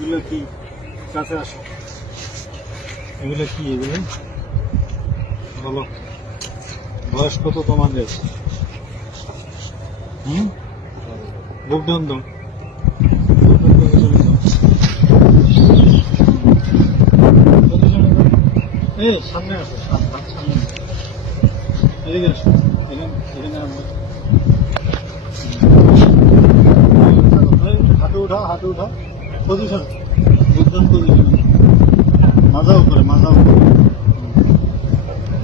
এগুলো কি কাছে আসো, এগুলো কি? এগুলো বলো, বয়স কত তোমাদের? বুক ডাউন দাও, সামনে আসো, সামনে এদিকে আসো, এখানে আমরা হাঁটু উঠাও, হাঁটু উঠাও, পজিশন, বুকডাউন পজিশন, মাজা উপরে, মাজা উপরে।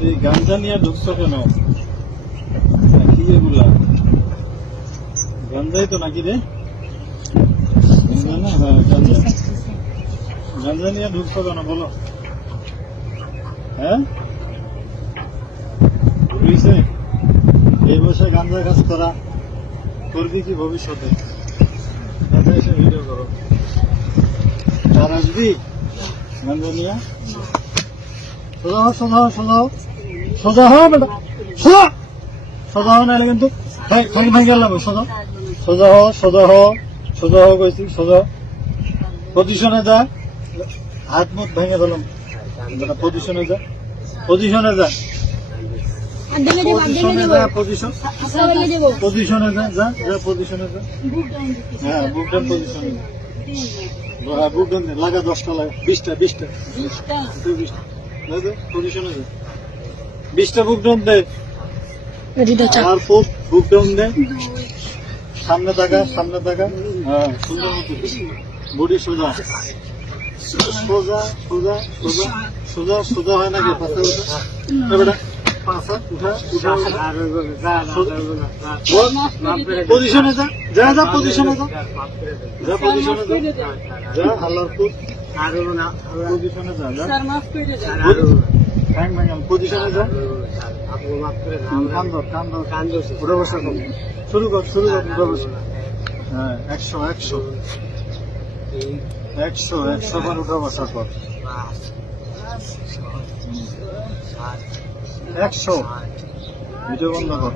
এই গাঞ্জা নিয়ে ঢুকছো কেন? কি এগুলা গাঞ্জাই তো নাকি রে? না, হ্যাঁ গাঞ্জা। গাঞ্জা নিয়ে ঢুকছো কেন বলো? হ্যাঁ, বুঝছে এই বয়সে গাঞ্জা কাজ করা, করবি কি ভবিষ্যতে? এসে ভিডিও করো, আর আসবি গাঞ্জা নিয়ে? সোজা হও, সোজা হও, সোজা হও, সোজা হও বেটা, সোজা, সোজা হও, নাহলে কিন্তু ভাঙি গেলাম। সোজা, সোজা হও, সোজা হও, সোজা হও কইছি, সোজা পজিশনে যা, হাত মুখ ভেঙে দিলাম, পজিশনে যা, পজিশনে যা, পজিশনে যা, পজিশন, পজিশনে যা, যা যা পজিশনে যা। হ্যাঁ, বুক ডাউন পজিশনে যা, বুক ডাউন লাগা, 10টা লাগা, 20টা, 20টা, 20টা পজিশনে যা, 20টা বুক ডাউন দে, আর বুক ডাউন দে, সামনে তাকা, সামনে তাকা। হ্যাঁ, সুন্দর মতো বডি সোজা, সোজা, সোজা, সোজা, সোজা, সোজা হয় নাকি? পাশে উঠা, বেটা পাশা উঠা, উঠা, পজিশনে যা, যা যা পজিশনে যা, যা পজিশনে যা, যা হাল্লার পুত, পজিশনে যা, যা পজিশনে যা, কান্দর, কান্দর, কান্দর, উঠে বসা কর, শুরু কর, শুরু কর, উঠে বসা। হ্যাঁ, 100, 100, 100, 100 বার উঠে বসা কর, 100, ভিডিও বন্ধ কর।